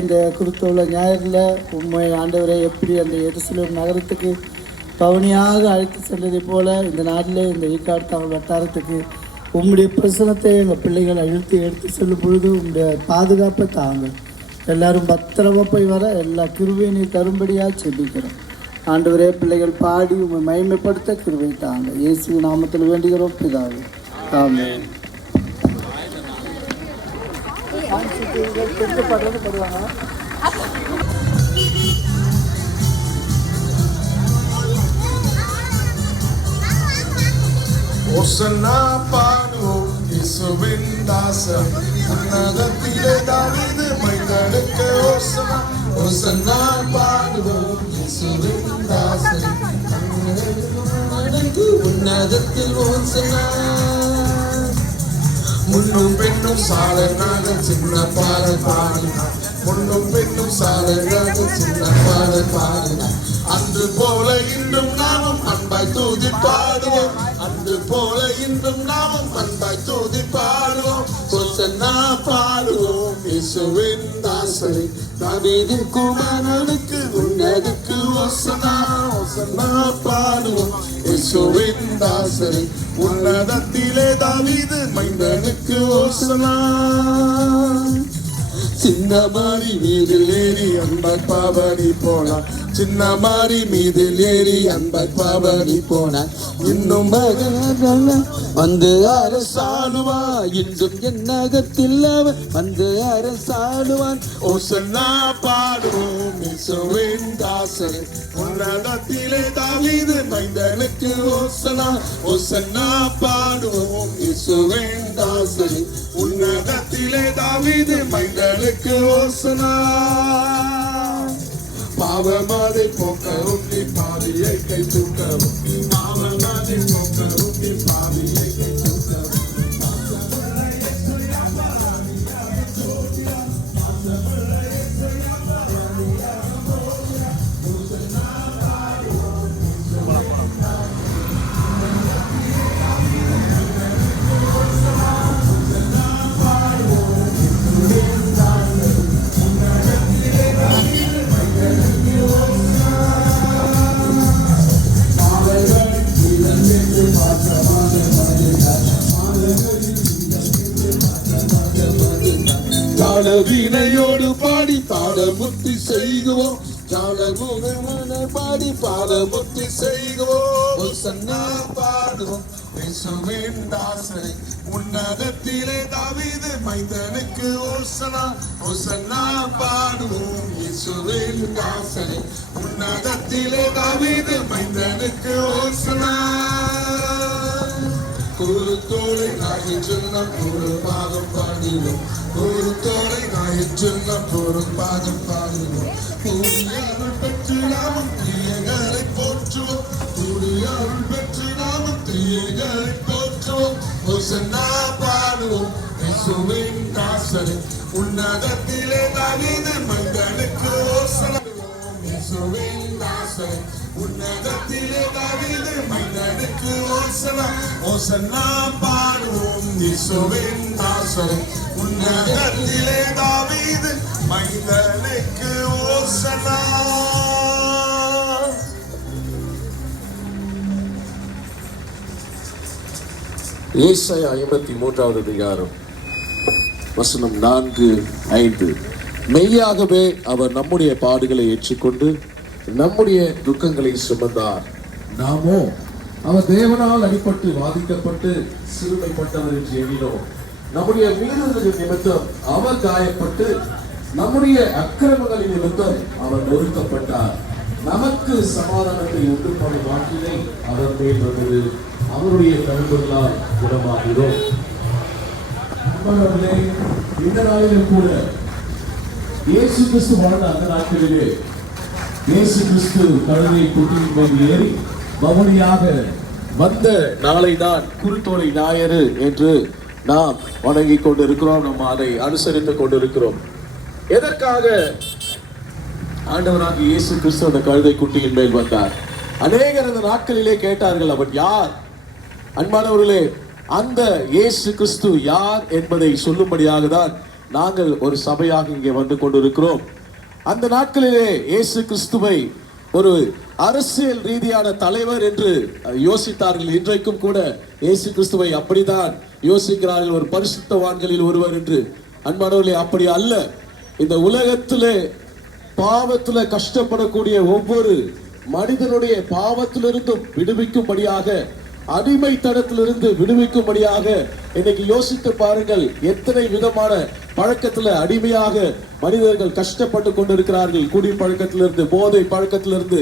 இந்த குருத்தோல ஞாயிறில் உண்மை ஆண்டவரை எப்படி அந்த எருசலேம் நகரத்துக்கு பவனியாக அழைத்து சென்றதை போல இந்த நாட்டிலே இந்த ஈக்காடு வட்டாரத்துக்கு உங்களுடைய பிரசனத்தை எங்கள் பிள்ளைகள் எடுத்து செல்லும் பொழுது உங்களுடைய பாதுகாப்பை தாங்க. எல்லாரும் பத்திரமா போய் வர எல்லா கிருபையை தரும்படியாக செபிக்கிறோம். ஆண்டவரே, பிள்ளைகள் பாடி உண்மை மகிமைப்படுத்த கிருபை தாங்க. இயேசு நாமத்தில் வேண்டுகிறோம் பிதாவே, ஆமென். ஓசன்னா பாடுவோம் இயேசுவின் தாசன், உன்னதத்திலே தாவீது மைந்தனுக்கு ஓசன்னா. ஓசன்னா பாடுவோம் இயேசுவின் தாசன், உன்னதத்தில் ஓசன்னா. முன்னும் பெண்ணும் சாலனாக சின்ன பாடல் பாடினார், முன்னும் பெண்ணும் சாலனாக சின்ன பாடல் பாடினார். அன்று போல இன்றும் நாமும் அன்பாய் தூதி பாடுவோம், அன்று போல இன்றும் நாமும் அன்பாய் தூதி பாடுவோம். ஓசன்னா பாடுவோம் இயேசுவின் தாசனை, தாவீதின் குமாரனுக்கு உன்னதற்கு ஓசன்னா. ஓசன்னா பாடுவோம் இயேசுவின் தாசனை, உன்னதத்திலே தாவீது மைந்தனுக்கு ஓசன்னா. சின்ன மாறி மீதில் ஏறி அன்பாய் பாவனி போனார், சின்ன மாறி மீதில் ஏறி அன்பாய் பாவனி போனார். இன்னும் வந்து அரசாளுவான், இன்றும் என்னகத்தில் அவன் வந்து அரசாளுவான். ஓசன்னா பாடுவோம் இயேசுவின் தாசனை, உன்னதத்திலே தாவீது மைந்தனுக்கு ஓசன்னா. ஓசன்னா பாடுவோம் இயேசுவின் தாசனை, உன்னதத்திலே தாவீது மைந்தனுக்கு ஓசன்னா. பாவமாதை போக்கவும் நீ பாவியை கை தூக்கவும், பாவமாதை போக்கவும் நீ பாவியை கை தூக்கவும். வீணையோடு பாடி பாடமுத்தி செய்குவோம், ஜாலமுகமான பாடி பாடமுத்தி செய்குவோம். ஓசன்னா பாடுவோம் இயேசுவின் தாசனை, உன்னதத்திலே தாவீது மைந்தனுக்கு ஓசன்னா. ஓசன்னா பாடுவோம் இயேசுவின் தாசனை, உன்னதத்திலே தாவீது மைந்தனுக்கு ஓசன்னா. குருத்தோலை நாயின் சொன்ன ஒரு பாகம் பாடினோம், குருத்தோலை நாயின் சொன்ன ஒரு பாகம் பாடினோம். கூடியாருள் பெற்று நாமும் கிரியைகளை போற்றுவோம், கூடியாருள் பெற்று நாமும் கிரியைகளை போற்றுவோம். ஓசன்னா பாடுவோம் இயேசுவின் தாசனை, உன்னதத்திலே தாவீது மைந்தனுக்கு ஓசன்னா. இயேசுவின் தாசனை, உன்னதத்திலே தாவீது மைந்தனுக்கு ஓசன்னா. ஓசன்னா பாடுவோம் இயேசுவின் தாசனை, உன்னதத்திலே தாவீது மைந்தனுக்கு ஓசன்னா. ஏசாயா 53வது அதிகாரம் வசனம் 4-5. மெய்யாகவே அவர் நம்முடைய பாடுகளை ஏற்றுக்கொண்டு நம்முடைய துக்கங்களை சுமந்தார், நாமோ அவர் தேவனால் அடிபட்டு வாதிக்கப்பட்டு சிறுமைப்பட்டவர் என்று எண்ணினோம். நம்முடைய மீறுதலின் நிமித்தம் அவர் காயப்பட்டு நம்முடைய அக்கிரமங்களின் நிமித்தம் அவர் நொறுக்கப்பட்டார். நமக்கு சமாதானத்தை உண்டு பண்ணும் வாக்கினை அவர் மேல் வந்தது, அவருடைய கருவிகளால் குணமாகிறோம். இந்த நாளிலும் கூட இயேசு கிறிஸ்து வாழ்ந்த அந்த நாட்களிலே இயேசு கிறிஸ்து கழுதை குட்டியின் மேல் ஏறி பவனியாக வந்த நாளை தான் குருத்தோலை ஞாயிறு என்று நாம் வணங்கிக் கொண்டிருக்கிறோம். நாம் அதை அனுசரித்துக் கொண்டிருக்கிறோம். எதற்காக ஆண்டவராகிய இயேசு கிறிஸ்து அந்த கழுதை குட்டியின் மேல் வந்தார்? அநேகர் அந்த நாட்களிலே கேட்டார்கள், அவன் யார்? அன்பானவர்களே, அந்த இயேசு கிறிஸ்து யார் என்பதை சொல்லும்படியாக தான் நாங்கள் ஒரு சபையாக இங்கே வந்து கொண்டிருக்கிறோம். அந்த நாட்களிலே இயேசு கிறிஸ்துவை ஒரு அரசியல் ரீதியான தலைவர் என்று யோசித்தார்கள். இன்றைக்கும் கூட இயேசு கிறிஸ்துவை அப்படித்தான் யோசிக்கிறார்கள், ஒரு பரிசுத்தவான்களில் ஒருவர் என்று. அன்பானவர்களே, அப்படி அல்ல. இந்த உலகத்திலே பாவத்திலே கஷ்டப்படக்கூடிய ஒவ்வொரு மனிதனுடைய பாவத்திலிருந்தும் விடுவிக்கும்படியாக, அடிமைத்தனத்திலிருந்து விடுவிக்கும்படியாக இன்னைக்கு யோசித்து பாருங்கள், எத்தனை விதமான பழக்கத்துல அடிமையாக மனிதர்கள் கஷ்டப்பட்டு கொண்டிருக்கிறார்கள். குடி பழக்கத்திலிருந்து, போதை பழக்கத்திலிருந்து,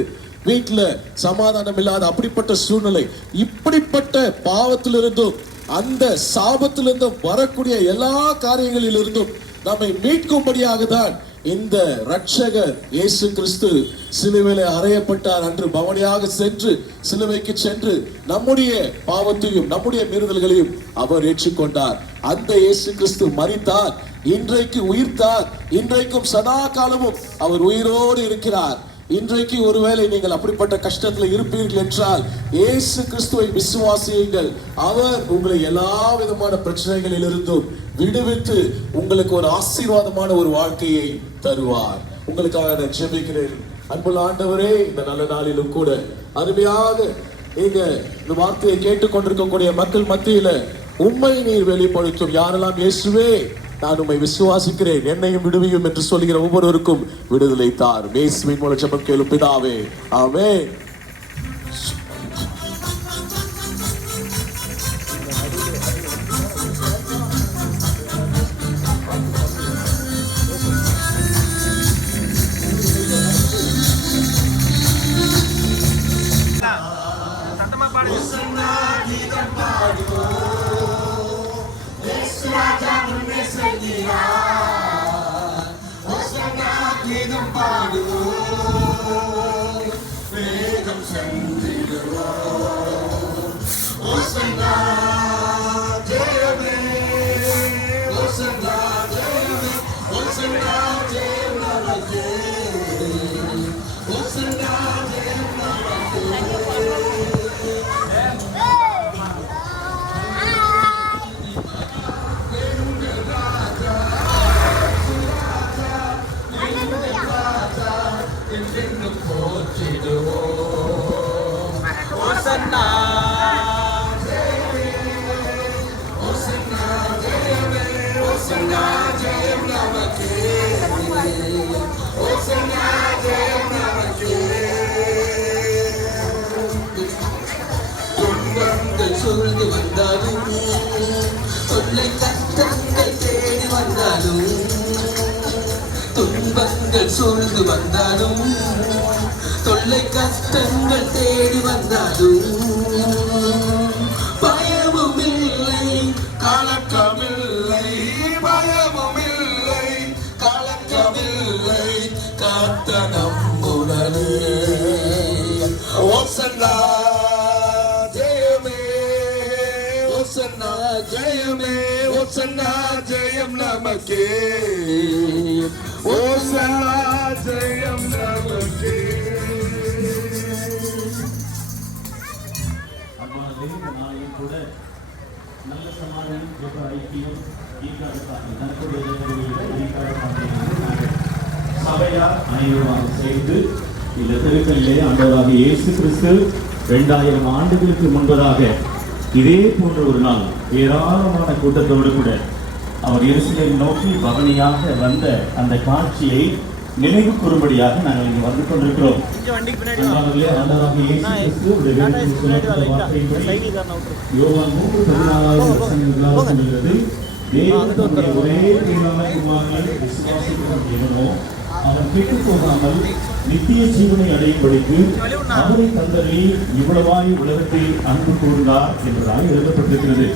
வீட்டுல சமாதானம் இல்லாத அப்படிப்பட்ட சூழ்நிலை. இப்படிப்பட்ட பாவத்திலிருந்தும் அந்த சாபத்திலிருந்தும் வரக்கூடிய எல்லா காரியங்களிலிருந்தும் நம்மை மீட்கும்படியாக தான் இந்த ரட்சகர் இயேசு கிறிஸ்து சிலுவையிலே அறையப்பட்டார். அன்று பவனியாக சென்று சிலுவைக்கு சென்று நம்முடைய பாவத்தையும் நம்முடைய மீறுதல்களையும் அவர் ஏற்றுக்கொண்டார். அந்த இயேசு கிறிஸ்து மரித்தார், இன்றைக்கு உயிர்த்தார், இன்றைக்கும் சதா காலமும் அவர் உயிரோடு இருக்கிறார். இன்றைக்கு ஒருவேளை நீங்கள் அப்படிப்பட்ட கஷ்டத்தில் இருப்பீர்கள் என்றால் இயேசு கிறிஸ்துவை விசுவாசியுங்கள். அவர் உங்களை எல்லா விதமான பிரச்சனைகளில் இருந்தும் விடுவித்து உங்களுக்கு ஒரு ஆசீர்வாதமான ஒரு வாழ்க்கையை தருவார். உங்களுக்காக நான் ஜெபிக்கிறேன். அன்புள்ள ஆண்டவரே, இந்த நல்ல நாளிலும் கூட அருமையாக நீங்க இந்த வார்த்தையை கேட்டுக்கொண்டிருக்கக்கூடிய மக்கள் மத்தியில உம்மை நீர் வெளிப்படுத்தும். யாரெல்லாம் இயேசுவே நான் உம்மை விசுவாசிக்கிறேன், என்னையும் விடுவியும் என்று சொல்லுகிற ஒவ்வொருவருக்கும் விடுதலை தார். இயேசுவின் மூலம் ஜெபம் கேளும் பிதாவே, ஆமென். சூழ்ந்து வந்தாலும் தொல்லை கஷ்டங்கள் தேடி வந்தாலும், துன்பங்கள் சூழ்ந்து வந்தாலும் தொல்லை கஷ்டங்கள் தேடி வந்தாலும் பயமும் இல்லை கலக்கமில்லை, பயமும் இல்லை கலக்கமில்லை, காத்த நம்முடனே. ஓசன்னா ஜெயமே, ஓசன்னா ஜெயம் நமக்கே, ஓசன்னா ஜெயம் நமக்கே. அம்மாவே, இந்த நாளையும் கூட நல்ல சமாதானம், ஜெப ஐக்கியம், சபையார் அனைவருமாக சேர்ந்து இந்த திருக்கல்லே ஆண்டவராக இயேசு கிறிஸ்து 2000 ஆண்டுகளுக்கு முன்பதாக இதே போன்ற ஒரு நாள் ஏராளமான கூட்டத்தோடு கூட அவர் எருசலேம் நோக்கி பவனியாக வந்த அந்த காட்சியை நினைவு கூறும்படியாக நாங்கள் இங்கு வந்து கொண்டிருக்கிறோம். யோவான் 3:14 ஒரே விசுவாசிக்கிறோம் அவன் கெட்டு போகாமல் நித்திய ஜீவனை அடையும்படிக்கு அவரை தந்தரி இவ்வளவாய் உலகத்தில் அன்பு கூர்ந்தார் என்பதாக எழுதப்பட்டிருக்கிறது.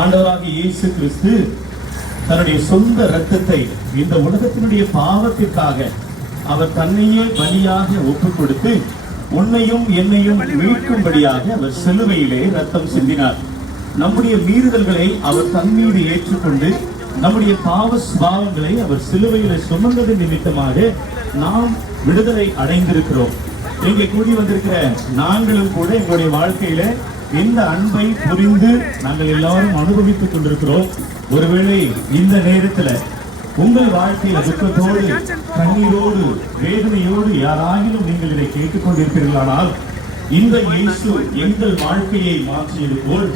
ஆண்டவராகிய இயேசு கிறிஸ்து தன்னுடைய சொந்த இரத்தத்தை இந்த உலகத்தினுடைய பாவத்திற்காக அவர் தன்னையே பலியாக ஒப்புக் கொடுத்து உன்னையும் என்னையும் மீட்கும்படியாக அவர் சிலுவையிலே ரத்தம் சிந்தினார். நம்முடைய மீறுதல்களை அவர் தன்மீது ஏற்றுக்கொண்டு நம்முடைய பாவ சுபாவங்களை அவர் சிலுவையில சுமந்தது நிமித்தமாக நாம் விடுதலை அடைந்திருக்கிறோம். இங்கே கூடி வந்திருக்கிற நாங்களும் கூட எங்களுடைய வாழ்க்கையில இந்த அன்பை புரிந்து நாங்கள் எல்லாரும் அனுபவித்துக் கொண்டிருக்கிறோம். ஒருவேளை இந்த நேரத்துல உங்கள் வாழ்க்கையில் துக்கத்தோடு, கண்ணீரோடு, வேதனையோடு யாராகிலும் நீங்கள் இதை கேட்டுக் கொண்டிருப்பீர்களானால், இந்த இயேசு எங்கள் வாழ்க்கையை மாற்றியது போல்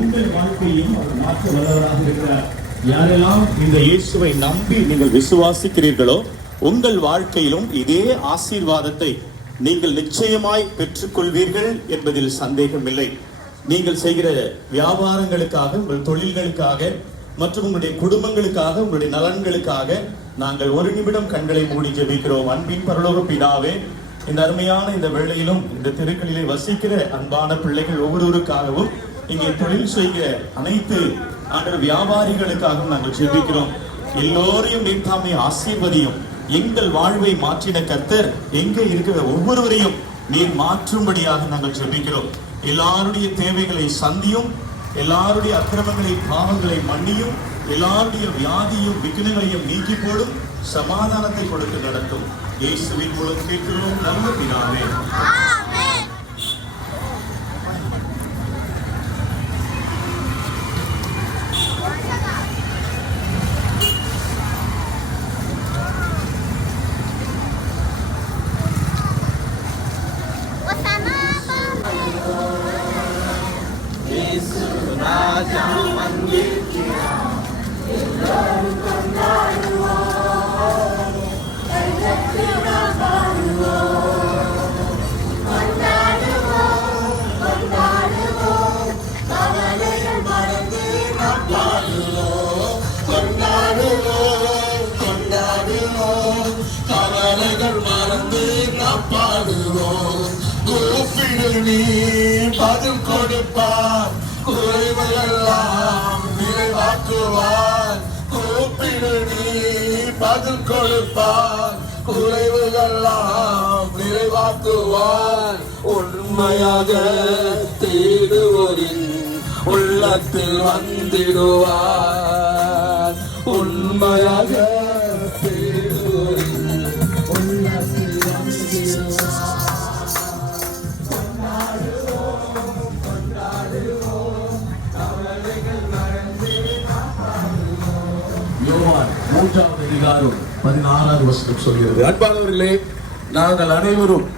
உங்கள் வாழ்க்கையையும் அவர் மாற்ற வல்லவராக இருக்கிறார். யாரெல்லாம் இந்த இயேசுவை நம்பி நீங்கள் விசுவாசிக்கிறீர்களோ, உங்கள் வாழ்க்கையிலும் இதே ஆசீர்வாதத்தை நீங்கள் நிச்சயமாய் பெற்றுக்கொள்வீர்கள் என்பதில் சந்தேகமில்லை. நீங்கள் செய்கிற வியாபாரங்களுக்காக, உங்கள் தொழில்களுக்காக மற்றும் உங்களுடைய குடும்பங்களுக்காக, உங்களுடைய நலன்களுக்காக நாங்கள் ஒரு நிமிடம் கண்களை மூடி ஜெபிக்கிறோம். அன்பின் பரலோக பிதாவே, இந்த அருமையான இந்த வேளையிலும் இந்த தெருக்களிலே வசிக்கிற அன்பான பிள்ளைகள் ஒவ்வொருவருக்காகவும், இங்கே தொழில் செய்கிற அனைத்து வியாபாரிகளுக்காகவும் நாங்கள் ஜெபிக்கிறோம். எல்லோரையும் நீர்தாமே ஆசீர்வதியும். எங்கள் வாழ்வை மாற்றின கர்த்தர் எங்கே இருக்கிற ஒவ்வொருவரையும் நீர் மாற்றும்படியாக நாங்கள் ஜெபிக்கிறோம். எல்லாருடைய தேவைகளை சந்தியும், எல்லாருடைய அக்கிரமங்களை, பாவங்களை மன்னியும், எல்லாருடைய வியாதியும் விக்னங்களையும் நீக்கி போடும், சமாதானத்தை கொடுத்து நடத்தும். இயேசுவின் மூலம் கேட்கிறோம் நல்ல பிதாவே. கவலைகள் மறந்து நாம் பாடுவோம். கூப்பிடு நீ பதில் கொடுப்பார், குறைவெல்லாம் நிறைவாக்குவார். கூப்பிடு நீ பதில் கொடுப்பார், குறைவுகளெல்லாம் நிறைவாக்குவார். உண்மையாக தேடுவோரின் உள்ளத்தில் வந்திடுவார். உண்மையாக தேடுவோரின் உள்ளத்தில் வந்திடுவார். யோவான் 3வது அதிகாரம் 16வது வசனம் சொல்கிறது, அன்பானவர்களே, நாங்கள் அனைவரும்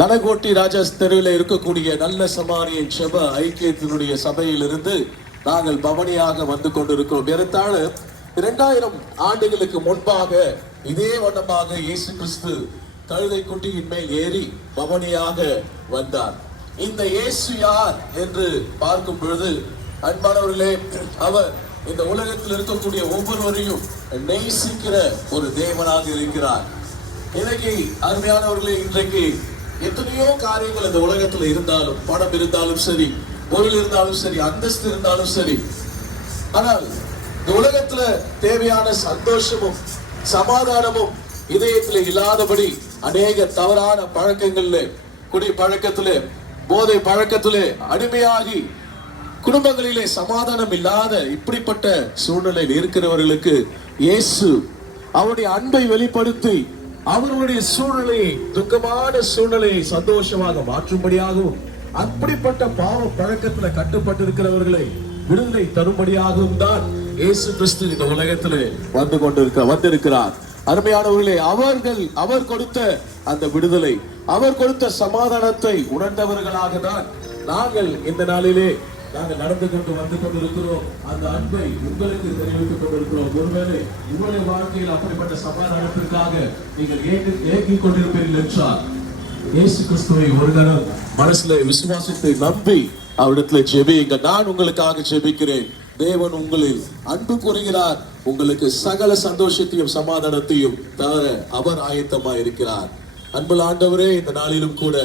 தனகோட்டி ராஜா தெருவில் இருக்கக்கூடிய நல்ல சமாரியன் செப ஐக்கியத்தினுடைய சபையிலிருந்து நாங்கள் பவனியாக வந்து கொண்டிருக்கிறோம். ஏறத்தாழ 2000 ஆண்டுகளுக்கு முன்பாக இதே வண்ணமாக இயேசு கிறிஸ்து கழுதை குட்டியின் மேல் ஏறி பவனியாக வந்தார். இந்த இயேசு யார் என்று பார்க்கும் பொழுது, அன்பானவர்களே, அவர் இந்த உலகத்தில் இருக்கக்கூடிய ஒவ்வொருவரையும் நேசிக்கிற ஒரு தேவனாக இருக்கிறார். இன்னைக்கு அருமையானவர்களே, இன்றைக்கு எத்தனையோ காரியங்கள் இந்த உலகத்துல இருந்தாலும், பணம் இருந்தாலும் சரி, பொருள் இருந்தாலும் சரி, அந்தஸ்து இருந்தாலும் சரி, ஆனால் இந்த உலகத்துல தேவையான சந்தோஷமும் சமாதானமும் இதயத்துல இல்லாதபடி அநேக தவறான பழக்கங்கள்ல, குடி பழக்கத்திலே, போதை பழக்கத்திலே அடிமையாகி குடும்பங்களிலே சமாதானம் இல்லாத இப்படிப்பட்ட சூழ்நிலையில் இருக்கிறவர்களுக்கு இயேசு அவருடைய அன்பை வெளிப்படுத்தி அவர்களுடைய சூழ்நிலையை, துக்கமான சூழ்நிலையை சந்தோஷமாக மாற்றும்படியாகவும், அப்படிப்பட்ட பாவ பழக்கத்துல கட்டுப்பட்டு இருக்கிறவர்களை விடுதலை தரும்படியாகவும் தான் இயேசு கிறிஸ்து இந்த உலகத்திலே வந்திருக்கிறார். அருமையானவர்களே, அவர் கொடுத்த அந்த விடுதலை, அவர் கொடுத்த சமாதானத்தை உணர்ந்தவர்களாக தான் நாங்கள் இந்த நாளிலே நாங்கள் நடந்து கொண்டு வந்து கொண்டிருக்கிறோம். அந்த அன்பை உங்களுக்கு தெரிவித்துக் கொண்டிருக்கிறோம். ஒருவேளை உங்களுடைய வாழ்க்கையில் அப்படிப்பட்ட சமாதானத்திற்காக நீங்கள் ஏங்கிக் கொண்டிருப்பீர்கள் என்றால், இயேசு கிறிஸ்துவை ஒரு கணம் மனசுல விசுவாசித்து நம்பி அவரிடத்துல ஜெபியுங்க. நான் உங்களுக்காக ஜெபிக்கிறேன். தேவன் உங்களில் அன்பு கூறுகிறார். உங்களுக்கு சகல சந்தோஷத்தையும் சமாதானத்தையும் தவிர அவர் ஆயத்தமா இருக்கிறார். அன்புள்ள ஆண்டவரே, இந்த நாளிலும் கூட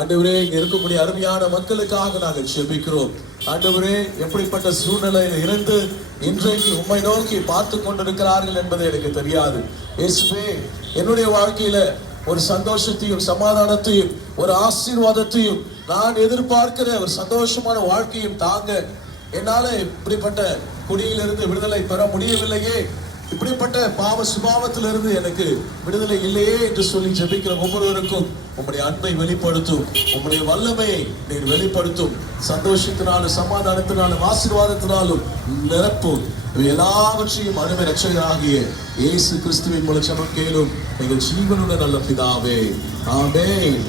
ஆண்டவரே, இங்க இருக்கக்கூடிய அருமையான மக்களுக்காக நாங்கள் ஜெபிக்கிறோம். ஆண்டவரே, எப்படிப்பட்ட சூழ்நிலையில இருந்து இன்றைக்கு உம்மை நோக்கி பார்த்து கொண்டிருக்கிறார்கள் என்பது எனக்கு தெரியாது. இயேசுவே, என்னுடைய வாழ்க்கையில ஒரு சந்தோஷத்தையும் சமாதானத்தையும் ஒரு ஆசீர்வாதத்தையும் நான் எதிர்பார்க்கிற ஒரு சந்தோஷமான வாழ்க்கையும் தாங்க. என்னால இப்படிப்பட்ட குடியிலிருந்து விடுதலை பெற முடியவில்லையே, இப்படிப்பட்ட பாவ சுபாவத்திலிருந்து எனக்கு விடுதலை இல்லையே என்று சொல்லி ஜெபிக்கிற ஒவ்வொருவருக்கும் உம்முடைய அன்பை வெளிப்படுத்தும், உம்முடைய வல்லமையை நீர் வெளிப்படுத்தும். சந்தோஷத்தினாலும் சமாதானத்தினாலும் ஆசீர்வாதத்தினாலும் நிரப்பும். எல்லாவற்றையும் அருமை ரட்சகராகிய இயேசு கிறிஸ்துவின் மூலம் ஜெபம் கேளும் எங்கள் ஜீவனுள்ள நல்ல பிதாவே, ஆமென்.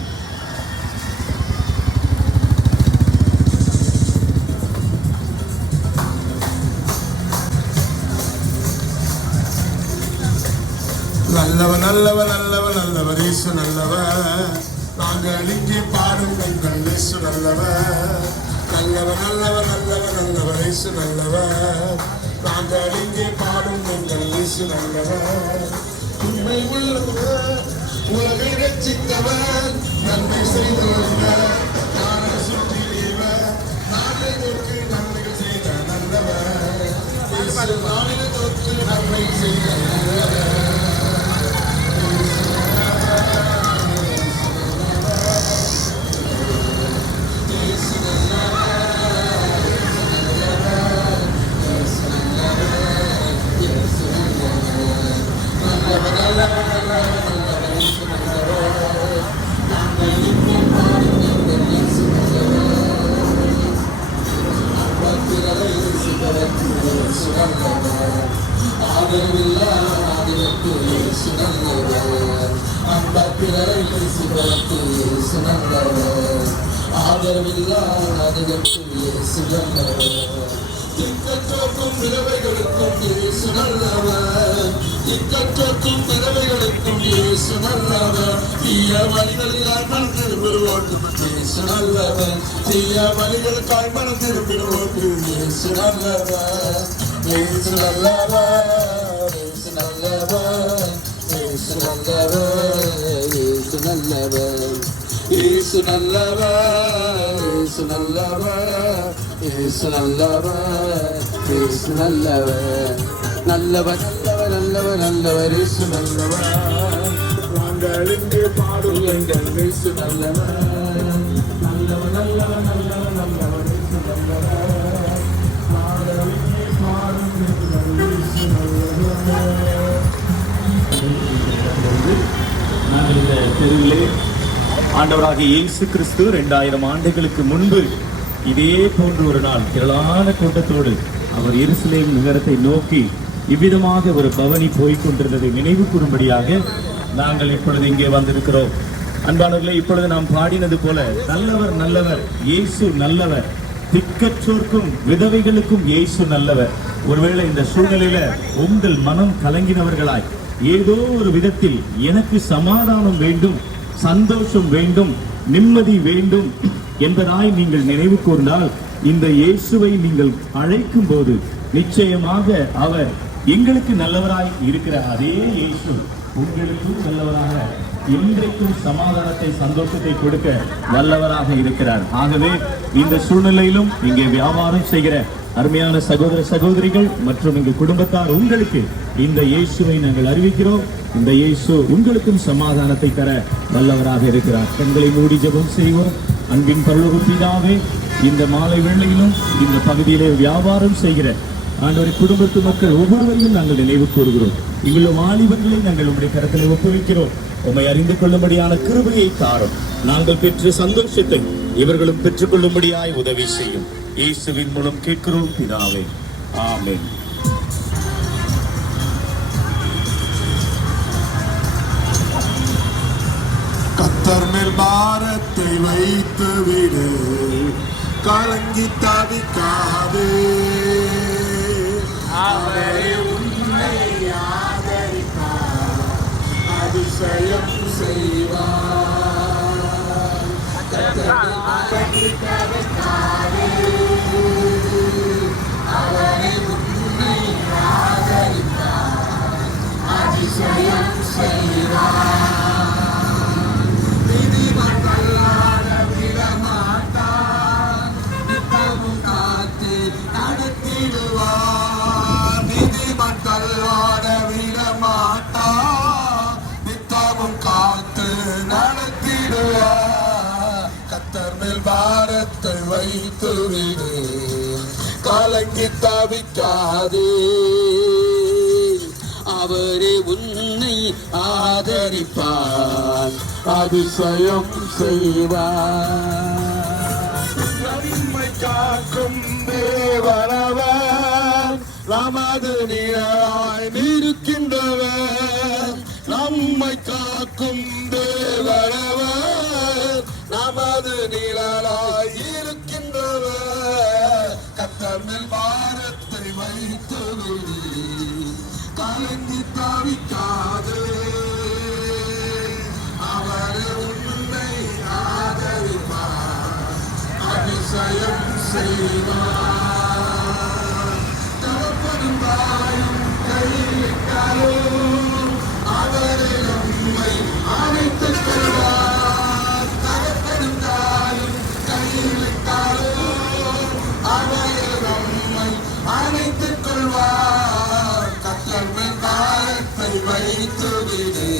நல்லவர் நல்லவர் நல்லவர் நல்லவர் இயேசு நல்லவர். நாங்கள் இங்கே பாடும் எங்கள் இயேசு நல்லவர். நல்லவர் நல்லவர் நல்லவர் நல்லவர் இயேசு நல்லவர். நாங்கள் இங்கே பாடும் எங்கள் இயேசு நல்லவர். உண்மை உள்ளவர், உலகை ரட்சித்தவர், நன்மை செய்தவர், நாளை சுற்றியவர், நாளை நோக்கி நன்மைகள் செய்த நல்லவர். நாளை நோக்கி நன்மை செய்த நல்லவர். திக்கற்றோக்கும் விதவைகளுக்கும் இயேசு நல்லவர். திக்கற்றோக்கும் விதவைகளுக்கும் இயேசு நல்லவர். தீய வழிகளுக்காய் மனம் திரும்பிடுவோம் இயேசு நல்லவர். தீய வழிகளுக்காய் மனம் திரும்பிடுவோம் இயேசு நல்லவர். இயேசு நல்லவர், இயேசு நல்லவர், இயேசு நல்லவர், இயேசு நல்லவர். இயேசு நல்லவர், இயேசு நல்லவர், இயேசு நல்லவர், இயேசு நல்லவர். நல்லவர் நல்லவர் நல்லவர் நல்லவர் இயேசு நல்லவர். நாங்கள் இங்கே பாடும் எங்கள் இயேசு நல்லவர். நல்லவர் நல்லவர் நல்லவர் நல்லவர் இயேசு நல்லவர். நாங்கள் இங்கே பாடும் எங்கள் இயேசு நல்லவர். நாங்கள் இந்த தெருவிலே ஆண்டவராகிய இயேசு கிறிஸ்து 2000 ஆண்டுகளுக்கு முன்பு இதே போன்ற ஒரு நாள் திரளான கூட்டத்தோடு அவர் எருசலேம் நகரத்தை நோக்கி இவ்விதமாக ஒரு பவனி போய்க் கொண்டிருந்ததை நினைவு கூறும்படியாக நாங்கள் இப்பொழுது இங்கே வந்திருக்கிறோம். அன்பானவர்களே, இப்பொழுது நாம் பாடினது போல நல்லவர் நல்லவர் இயேசு நல்லவர், திக்கற்றோர்க்கும் விதவைகளுக்கும் இயேசு நல்லவர். ஒருவேளை இந்த சூழ்நிலையில உங்கள் மனம் கலங்கினவர்களாய் ஏதோ ஒரு விதத்தில் எனக்கு சமாதானம் வேண்டும், சந்தோஷம் வேண்டும், நிம்மதி வேண்டும் என்பதாய் நீங்கள் நினைவு கூர்ந்தால் இந்த இயேசுவை நீங்கள் அழைக்கும் போது நிச்சயமாக அவர் எங்களுக்கு நல்லவராய் இருக்கிற அதே இயேசு உங்களுக்கும் நல்லவராக இன்றைக்கும் சமாதானத்தை சந்தோஷத்தை கொடுக்க வல்லவராக இருக்கிறார். ஆகவே இந்த சூழ்நிலையிலும் இங்கே வியாபாரம் செய்கிற அருமையான சகோதர சகோதரிகள் மற்றும் எங்கள் குடும்பத்தார் உங்களுக்கு இந்த இயேசுவை நாங்கள் அறிவிக்கிறோம். இந்த இயேசு உங்களுக்கும் சமாதானத்தை தர வல்லவராக இருக்கிறார். கண்களை மூடி ஜெபம் செய்வோம். அன்பின் பரலோக பிதாவே, இந்த மாலை வேளையிலும் இந்த பகுதியிலே வியாபாரம் செய்கிற ஆண்டவரை குடும்பத்து மக்கள் ஒவ்வொருவரையும் நாங்கள் நினைவு கூறுகிறோம். இங்குள்ள வாலிபர்களை நாங்கள் உங்களுடைய கரத்தில் ஒப்புவிக்கிறோம். உம்மை அறிந்து கொள்ளும்படியான கிருபையை தாரும். நாங்கள் பெற்ற சந்தோஷத்தை இவர்களும் பெற்றுக்கொள்ளும்படியாய் உதவி செய்யும். இயேசுவின் மூலம் கேட்கிறோம் பிதாவே, ஆமென். கர்த்தர் மேல் பாரத்தை வைத்து விடு, கலங்கி தவிக்காதே. அவரே உன்னை ஆதரிப்பார், அதிசயம் செய்வார். கர்த்தர் மேல் பாரத்தை தவிக்காதே, அவரே உன்னை ஆதரிப்பார், அதிசயம் செய்வார். பாரத்தை வைத்து விடு, கலங்கி தவிக்காதே. அவரே உன்னை ஆதரிப்பார், அதிசயம் செய்வார். நம்மை காக்கும் தேவனவர், நமது நிழலாய் இருக்கின்றவர். நம்மை காக்கும் தேவனவர், நமது நிழலாய் இருக்கின்றவர். கர்த்தர் மேல் பாரத்தை வைத்து விடு, கலங்கி தவிக்காதே. அவர் உன்னை ஆதரிப்பார், அதிசயம் செய்வார். தகப்பனும் தாயும் கையிட்டாலும் அவரை நம்மை அணைத்துக் கொள்வார். தகப்பனும் தாயும் கையிட்டாலும் அவரை நம்மை அணைத்துக் கொள்வார். கர்த்தர் மேல் பாரத்தை வைத்து விடு,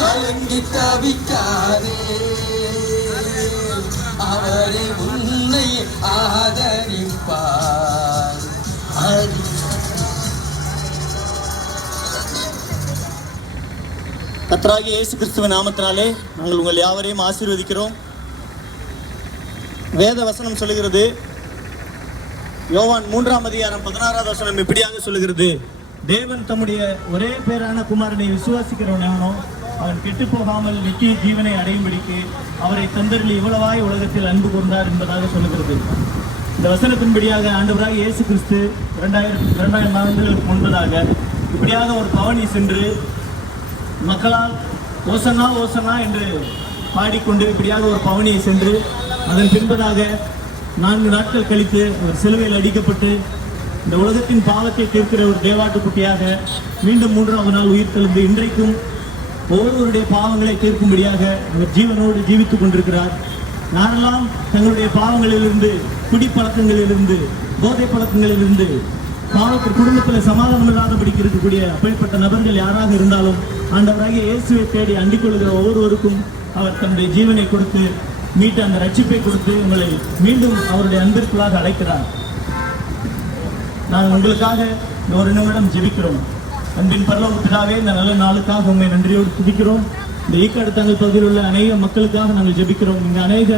கலங்கி தவிக்காதே. அவரே உன்னை ஆதரிப்பார். கர்த்தராகிய இயேசு கிறிஸ்துவின் நாமத்தினாலே நாங்கள் உங்கள் யாவரையும் ஆசீர்வதிக்கிறோம். வேத வசனம் சொல்லுகிறது, யோவான் 3:16 இப்படியாக சொல்லுகிறது, தேவன் தம்முடைய ஒரே பேரான குமாரனை விசுவாசிக்கிறவன் எவனோ அவன் கெட்டு போகாமல் நித்திய ஜீவனை அடையும்படிக்கு அவரை தந்தரில் இவ்வளவாய் உலகத்தில் அன்பு கொண்டார் என்பதாக சொல்லுகிறது. இந்த வசனத்தின்படியாக ஆண்டவராக இயேசு கிறிஸ்து 2000 ஆண்டுகளுக்கு முன்பதாக இப்படியாக ஒரு பவனி சென்று மக்களால் ஓசன்னா ஓசன்னா என்று பாடிக்கொண்டு இப்படியாக ஒரு பவனியை சென்று அதன் பின்பதாக 4 நாட்கள் கழித்து ஒரு சிலுவையில் அடிக்கப்பட்டு இந்த உலகத்தின் பாவத்தை தீர்க்கிற ஒரு தேவாட்டுக்குட்டியாக மீண்டும் 3ஆவது நாள் உயிர் தெழுந்து இன்றைக்கும் ஒவ்வொருவருடைய பாவங்களை தீர்க்கும்படியாக அவர் ஜீவனோடு ஜீவித்துக் கொண்டிருக்கிறார். யாரெல்லாம் தங்களுடைய பாவங்களிலிருந்து, குடிப்பழக்கங்களிலிருந்து, போதை பழக்கங்களிலிருந்து, பாவத்தின் குடும்பத்தில் சமாதானம் இல்லாதபடிக்கு இருக்கக்கூடிய அப்படிப்பட்ட நபர்கள் யாராக இருந்தாலும் ஆண்டவராகிய இயேசுவை தேடி அண்டிக் கொள்கிற ஒவ்வொருவருக்கும் அவர் தன்னுடைய ஜீவனை கொடுத்து மீட்டு அந்த ரட்சிப்பை கொடுத்து உங்களை மீண்டும் அவருடைய அன்பிற்குள்ளாக அழைக்கிறார். நாங்கள் உங்களுக்காக ஒரு நிமிடம் ஜெபிக்கிறோம். அன்பின் பரலோக பிதாவே, இந்த நல்ல நாளுக்காக உண்மை நன்றியோடு துதிக்கிறோம். இந்த ஈக்காடு தங்கள் பகுதியில் உள்ள அநேக மக்களுக்காக நாங்கள் ஜெபிக்கிறோம். இங்கே அநேக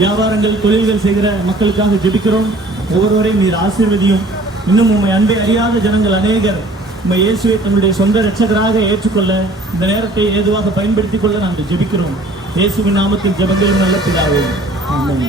வியாபாரங்கள், தொழில்கள் செய்கிற மக்களுக்காக ஜெபிக்கிறோம். ஒவ்வொருவரையும் நீர் ஆசீர்வதியும். இன்னும் உண்மை அன்பை அறியாத ஜனங்கள் அநேகர் உண்மை இயேசுவை தங்களுடைய சொந்த இரட்சகராக ஏற்றுக்கொள்ள இந்த நேரத்தை ஏதுவாக பயன்படுத்திக் கொள்ள நாங்கள் ஜெபிக்கிறோம். இயேசுவின் நாமத்தில் ஜெபங்களும் நல்ல பிதாவே, ஆமென்.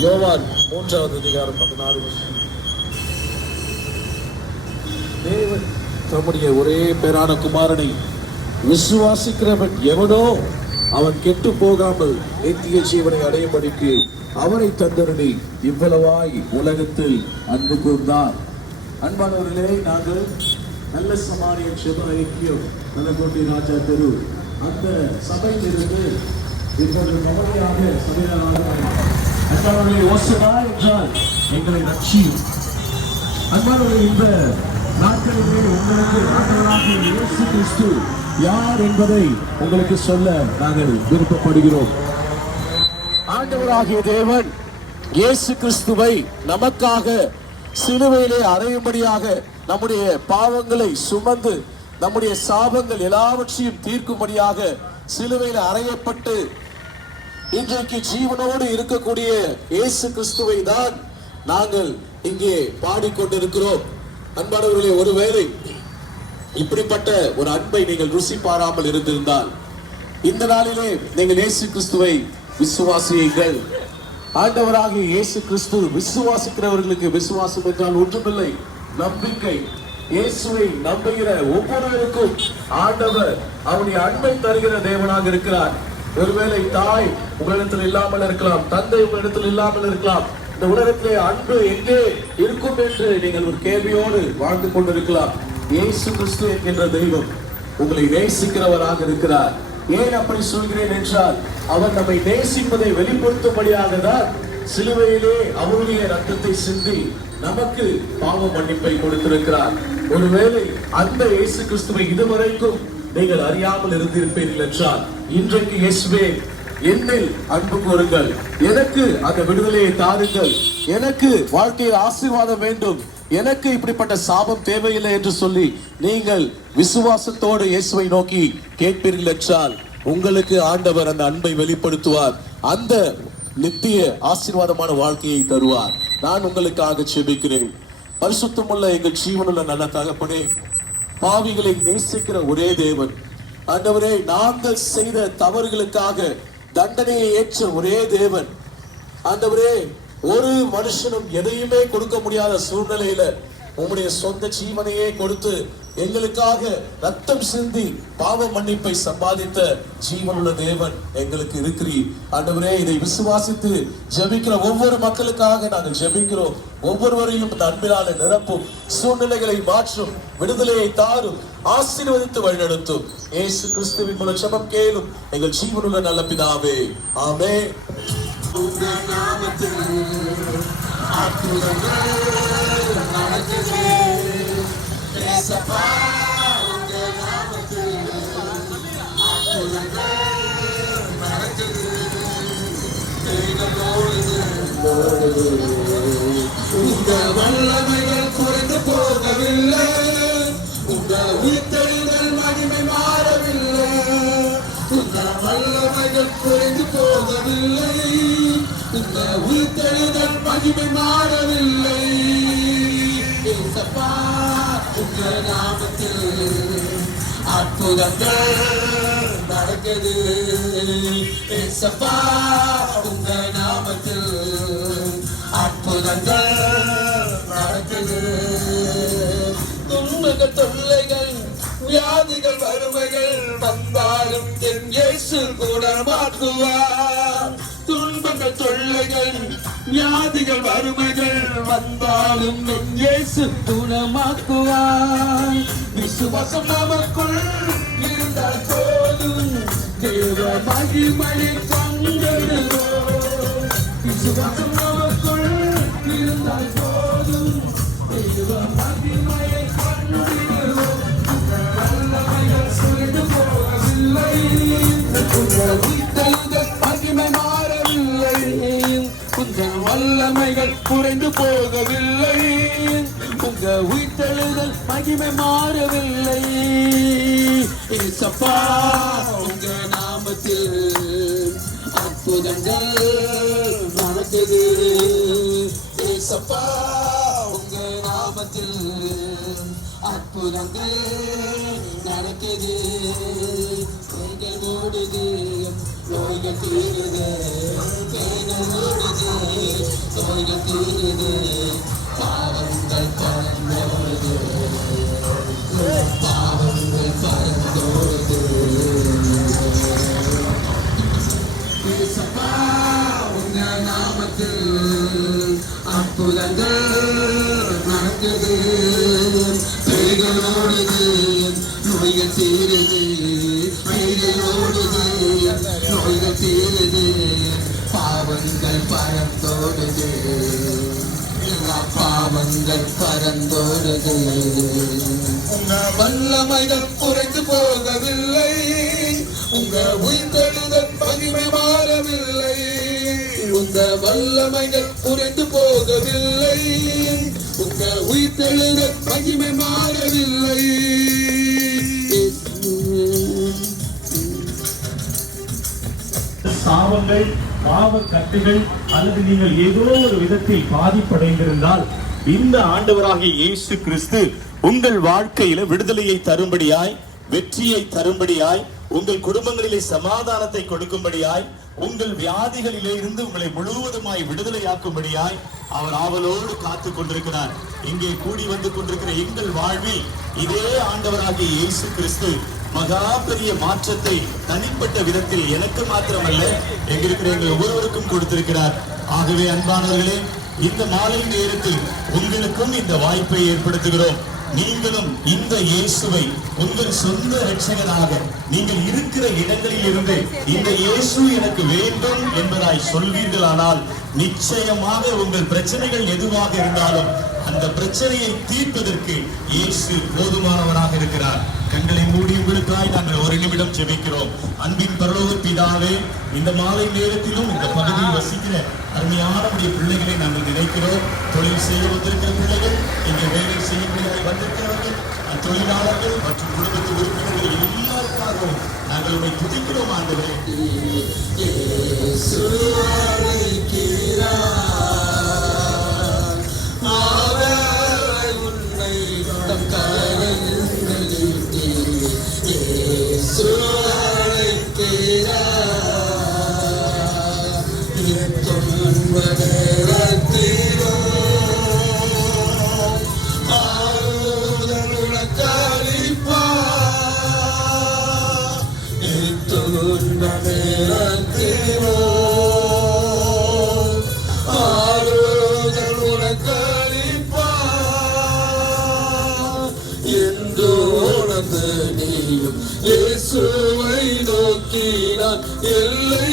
யோவான் 3:14. தேவன் தம்முடைய ஒரே பேரான குமாரனை விசுவாசிக்கிறவன் எவனோ அவன் கெட்டு போகாமல் நித்திய ஜீவனை அடையும்படிக்கு அவரை தந்தருளி இவ்வளவாய் உலகத்தில் அன்பு கூர்ந்தார். அன்பானவர்களே, நாங்கள் நல்ல சமாரியன் செப ஐக்கியம் நல்லகோட்டை ராஜா தெரு அந்த சபையிலிருந்து இப்பொழுது மொழியாக சபையாக அன்பானவர்களே, ஓசனா என்றால் எங்களை ரட்சியும். அன்பானவர்களே, இந்த நாட்களிலே உங்களுக்கு ஆண்டவராகிய இயேசு கிறிஸ்து யார் என்பதை உங்களுக்கு சொல்ல நாங்கள் விருப்பப்படுகிறோம். ஆண்டவராகிய தேவன் இயேசு கிறிஸ்துவை நமக்காக சிலுவையிலே அறையும்படியாக நம்முடைய பாவங்களை சுமந்து நம்முடைய சாபங்கள் எல்லாவற்றையும் தீர்க்கும்படியாக சிலுவையில் அறையப்பட்டு இன்றைக்கு ஜீவனோடு இருக்கக்கூடிய இயேசு கிறிஸ்துவை தான் நாங்கள் இங்கே பாடிக்கொண்டிருக்கிறோம். அன்பானவர்களே, ஒருவேளை இப்படிப்பட்ட ஒரு அன்பை நீங்கள் ருசி பாராமல் இருந்திருந்தால் இந்த நாளிலே நீங்கள் இயேசு கிறிஸ்துவை விசுவாசியுங்கள். ஆண்டவராகிய இயேசு கிறிஸ்து விசுவாசிக்கிறவர்களுக்கு விசுவாசம் என்றால் ஒன்றுமில்லை, நம்பிக்கை. இயேசுவை நம்புகிற ஒவ்வொருவருக்கும் ஆண்டவர் அவருடைய அன்பை தருகிற தேவனாக இருக்கிறார். ஒருவேளை தாய் உங்களிடத்தில் இல்லாமல் இருக்கலாம், தந்தை உங்களிடத்தில் இல்லாமல் இருக்கலாம், இந்த உலகத்திலே அன்பு எங்கே இருக்கும் என்று நீங்கள் ஒரு கேள்வியோடு வாழ்ந்து கொண்டிருக்கலாம். இயேசு கிறிஸ்து என்கின்ற தெய்வம் உங்களை நேசிக்கிறவராக இருக்கிறார். ஏன் அப்படி சொல்கிறேன் என்றால், அவர் நம்மை நேசிப்பதை வெளிப்படுத்தும்படியாக தான் சிலுவையிலே அவருடைய ரத்தத்தை சிந்தி நமக்கு பாவ மன்னிப்பை கொடுத்திருக்கிறார். ஒருவேளை அந்த இயேசு கிறிஸ்துவை இதுவரைக்கும் நீங்கள் அறியாமல் இருந்திருப்பீர்கள் என்றால், இன்றைக்கு இயேசுவே என்னில் அன்பு கூறுங்கள், எனக்கு அந்த விடுதலையை தாருங்கள், எனக்கு வாழ்க்கையில் ஆசீர்வாதம் வேண்டும், எனக்கு இப்படிப்பட்ட சாபம் தேவையில்லை என்று சொல்லி நீங்கள் விசுவாசத்தோடு இயேசுவை நோக்கி கேட்பீர்கள் என்றால், உங்களுக்கு ஆண்டவர் அந்த அன்பை வெளிப்படுத்துவார், அந்த நித்திய ஆசீர்வாதமான வாழ்க்கையை தருவார். நான் உங்களுக்காக செபிக்கிறேன். பரிசுத்தமுள்ள எங்கள் ஜீவனுள்ள நல்ல தகப்பனே, பாவிகளை நேசிக்கிற ஒரே தேவன், ஆண்டவரே, நாங்கள் செய்த தவறுகளுக்காக தண்டனையை ஏற்ற ஒரே தேவன், ஆண்டவரே, ஒரு மனுஷனும் எதையுமே கொடுக்க முடியாத சூழ்நிலையில உம்முடைய சொந்த ஜீவனையே கொடுத்து எங்களுக்காக ரத்தம் சிந்தி பாவ மன்னிப்பை சம்பாதித்த ஜீவனுள்ள தேவன் எங்களுக்கு இருக்கிறீர். ஆண்டவரே, இதை விசுவாசித்து ஜெபிக்கிற ஒவ்வொரு மக்களுக்காக நாங்கள் ஜெபிக்கிறோம். ஒவ்வொருவரையும் இந்த அன்பினால நிரப்பும், சூழ்நிலைகளை மாற்றும், விடுதலையை தாரும், ஆசீர்வதித்து வழிநடத்தும். இயேசு கிறிஸ்துவின் மூலம் ஜெபம் கேளும் எங்கள் ஜீவனுள்ள நல்ல பிதாவே, ஆமென். இந்த வல்லமைகள் குறைந்து போகவில்லை, இந்த உயிர்த்தெழுதல் மகிமை மாறவில்லை. இந்த வல்லமைகள் குறைந்து போகவில்லை, இந்த உயிர்த்தெழுதல் மகிமை மாறவில்லை. ஏசப்பா, உங்க நாமத்தில் அற்புதங்கள் நடக்குது. ஏசப்பா, உங்க நாமத்தில் அற்புதங்கள் நடக்குது. துன்பங்கள், தொல்லைகள், வியாதிகள், வறுமைகள் வந்தாலும் என் இயேசு குணமாக்குவார். துன்பங்கள், தொல்லைகள், வியாதிகள், வறுமைகள் வந்தாலும் என் இயேசு குணமாக்குவார். விசுவாசம் நமக்குள் இருந்தால் போதும், தேவ மகிமையை பங்கிடுவோம். விசுவாசம் நமக்குள் இருந்தால் போதும், தேவ மகிமையை பங்கிடுவோம். வல்லமைகள் சுரண்டு போகவில்லை, மகிமை மாறவில்லை. உங்கள் வல்லமைகள் குறைந்து போகவில்லை, உங்க உயிர்த்தெழுதல் மகிமை மாறவில்லை. ஏசப்பா, உங்க நாமத்தில் அற்புதங்கள் நடக்குது. ஏசப்பா, உங்க நாமத்தில் அற்புதங்கள் நடக்குது. கைகள் ஓடுது, நோய்கள் தீருது, கைகள் ஓடுது, நோய்கள் தீருது, பாவங்கள் பறந்தோடுது, பாவங்கள் பறந்தோடுது. ஏசப்பா, உங்க நாமத்தில் அற்புதங்கள் நடக்குது. கைகள் ஓடுது, நோய்கள் தீருது, கைகள் ஓடுது, நோய்கள் தீருது, பாவங்கள் பறந்தோடுது, பாவங்கள் பறந்தோடுது. உங்க வல்லமைகள் குறைந்து போகவில்லை, உங்க உயிர்த்தெழுதல் மகிமை மாறவில்லை. உங்க வல்லமைகள் குறைந்து போகவில்லை, உங்க உயிர்த்தெழுதல் மகிமை மாறவில்லை. சாபங்கள், பாவ கட்டுகள் அல்லது நீங்கள் ஏதோ ஒரு விதத்தில் பாதிப்படைந்திருந்தால் இந்த ஆண்டவராகிய இயேசு கிறிஸ்து உங்கள் வாழ்க்கையில விடுதலையை தரும்படியாய், வெற்றியை தரும்படியாய், உங்கள் குடும்பங்களிலே சமாதானத்தை கொடுக்கும்படியாய், உங்கள் வியாதிகளிலே இருந்து உங்களை முழுவதுமாய் விடுதலையாக்கும்படியாய் அவர் ஆவலோடு காத்துக் கொண்டிருக்கிறார். இங்கே கூடி வந்து கொண்டிருக்கிற எங்கள் வாழ்வில் இதே ஆண்டவராகிய இயேசு கிறிஸ்து மகா பெரிய மாற்றத்தை தனிப்பட்ட விதத்தில் எனக்கு மாத்திரமல்ல, எங்கிருக்கிற எங்கள் ஒவ்வொருவருக்கும் கொடுத்திருக்கிறார். ஆகவே அன்பானவர்களே, இந்த மாலை நேரத்தில் உங்களுக்கும் இந்த வாய்ப்பை ஏற்படுத்துகிறோம். நீங்களும் இந்த இயேசுவை உங்கள் சொந்த இரட்சகராக நீங்கள் இருக்கிற இடங்களில் இருந்து இந்த இயேசு எனக்கு வேண்டும் என்பதாய் சொல்வீர்களானால் நிச்சயமாக உங்கள் பிரச்சனைகள் எதுவாக இருந்தாலும் அந்த பிரச்சனையை தீர்ப்பதற்கு இயேசு போதுமானவராக இருக்கிறார். கண்களை மூடி உங்களுக்காய் நாங்கள் ஒரு நிமிடம் ஜெபிக்கிறோம். அன்பின் பரலோக பிதாவே, இந்த மாலை நேரத்திலும் இந்த பகுதியில் வசிக்கிற அருமையான பிள்ளைகளை நாங்கள் நினைக்கிறோம். தொழில் செய்ய வந்திருக்கிற பிள்ளைகள், இங்கே வேலை செய்யக்கூடிய வந்திருக்கிறவர்கள், தொழிலாளர்கள் மற்றும் குடும்பத்து உறுப்பினர்கள் எல்லாருக்காகவும் நாங்கள் உங்களை துதிக்கிறோம். ஆண்டவரே, இயேசுவை நோக்கினான் எல்லை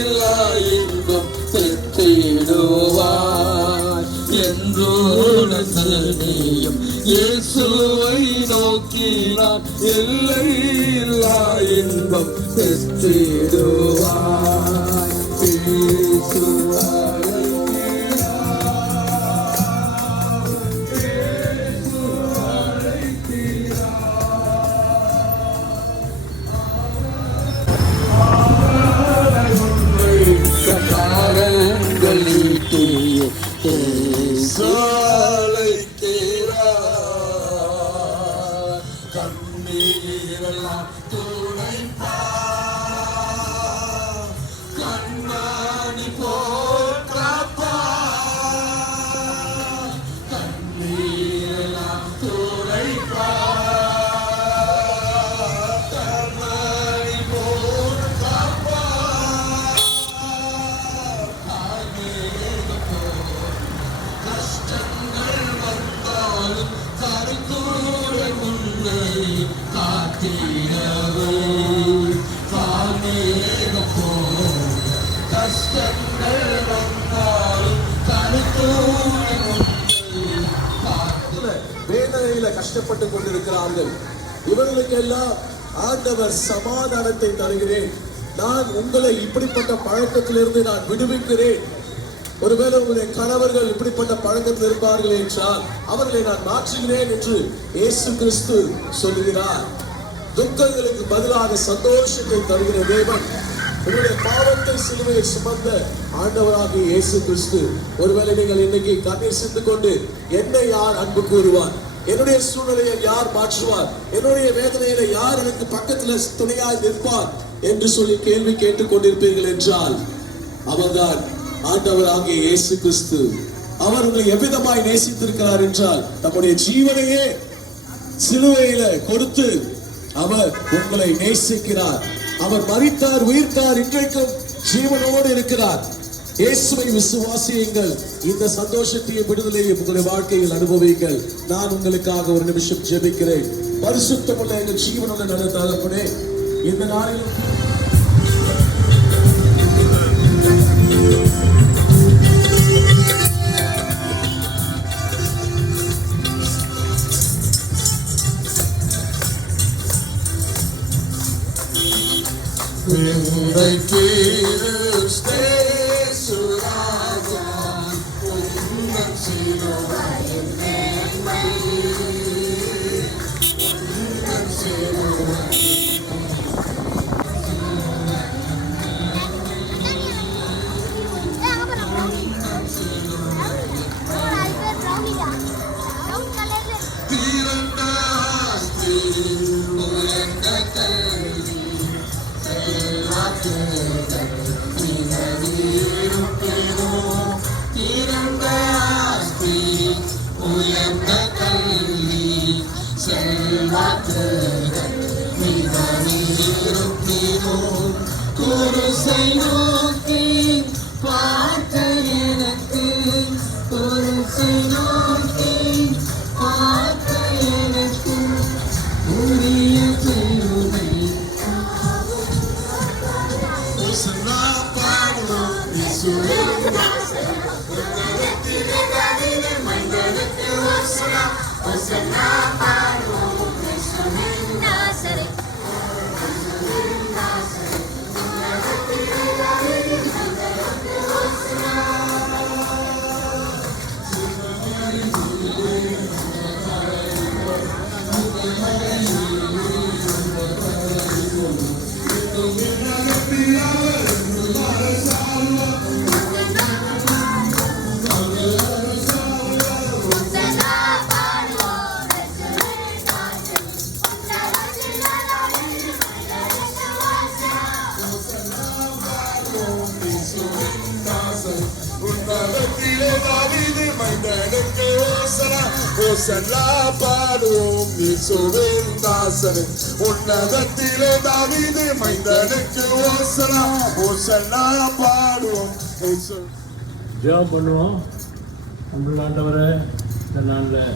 இல்லா இன்பம் பெற்றிடுவார் என்றோனது நீயும். இயேசுவை நோக்கினான் எல்லை இல்லா இன்பம் பெற்றிடுவார். கண்ணீரெல்லாம் துடைப்பா கண்ணாடி போற்றப்பா கண்ணீரெல்லாம் துடைப்பா கண்ணாடி போற்றப்பா கஷ்டங்கள் வந்தாலும் கருத்தோட முன்னை காத்திடவே காமேகப்போ கஷ்டங்கள் வந்தாலும் கருத்தோட வேதனையில கஷ்டப்பட்டு கொண்டிருக்கிறார்கள். இவர்களுக்கெல்லாம் ஆண்டவர் சமாதானத்தை தருகிறேன். நான் உங்களை இப்படிப்பட்ட பழக்கத்திலிருந்து நான் விடுவிக்கிறேன். ஒருவேளை உங்களுடைய கணவர்கள் இப்படிப்பட்ட பழக்கத்தில் இருப்பார்கள் என்றால் அவர்களை நான் மாற்றுகிறேன் என்று இயேசு கிறிஸ்து சொல்லுகிறார். துக்கங்களுக்கு பதிலாக சந்தோஷத்தை தருகிற தேவன், உங்களுடைய பாவத்தை சிலுவையில் சுமந்த ஆண்டவராகிய இயேசு கிறிஸ்து. ஒருவேளை நீங்கள் இன்னைக்கு கண்ணீர் சிந்து கொண்டு என்னை யார் அன்பு கூறுவார், என்னுடைய சூழ்நிலையை யார் மாற்றுவார், என்னுடைய வேதனையில யார் எனக்கு பக்கத்துல துணையாய் நிற்பார் என்று சொல்லி கேள்வி கேட்டுக் கொண்டிருப்பீர்கள் என்றால் அவர்தான் ஆண்டவராகிய இயேசு கிறிஸ்து. அவர் உங்களை எவ்விதமாய் நேசித்திருக்கிறார் என்றால் தம்முடைய ஜீவனையே சிலுவையில கொடுத்து அவர் உங்களை நேசிக்கிறார். அவர் மரித்தார், உயிர்த்தார், இன்றைக்கும் ஜீவனோடு இருக்கிறார். இயேசுவை விசுவாசியுங்கள். இந்த சந்தோஷத்தையும் விடுதலையும் உங்களுடைய வாழ்க்கையில் அனுபவியுங்கள். நான் உங்களுக்காக ஒரு நிமிஷம் ஜெபிக்கிறேன். பரிசுத்தமுள்ள எங்கள் ஜீவனோட நல்ல தகப்பனே, இந்த நாளிலும் உன்னதத்திலே தாவீது மைந்தனுக்கு ஓசனா ஓசன்னா பாடுவோம் இயேசுவின் தாசனே உன்னதத்திலே தாவீது மைந்தனுக்கு ஓசனா ஓசன்னா பாடுவோம் இயேசு ஜெபம் பண்ணுவோம். அன்புள்ள ஆண்டவரே, இந்த நாளில்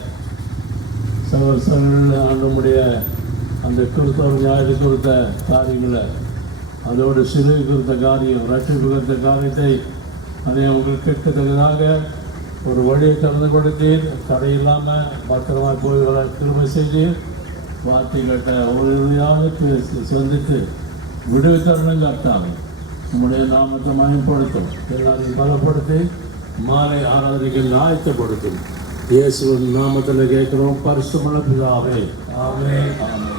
சகோதரர்கள் ஆண்டமுடைய அந்த கிறிஸ்தவ ஞாயிறு குறித்த காரியங்களை, அதோடு சிலுவை குறித்த காரியம், ரட்சிப்பு குறித்த காரியத்தை அதை அவங்களுக்கு கேட்கத்தக்கதாக ஒரு வழியை திறந்து கொடுத்தீர். தடையில்லாமல் பத்திரமாக போய் வர கிருபை செய்தீர். வார்த்தை கேட்ட ஒரு சந்தித்து விடுவித்தரணும் கர்த்தாவே. உம்முடைய நாமத்தை மயப்படுத்தும், எல்லாரையும் பலப்படுத்தி மாலை ஆராதனைகள் ஆயத்தப்படுத்தும். இயேசுவின் நாமத்தில் கேட்கிறோம் பரிசுத்தமுள்ள பிதாவே. ஆமென். ஆமென்.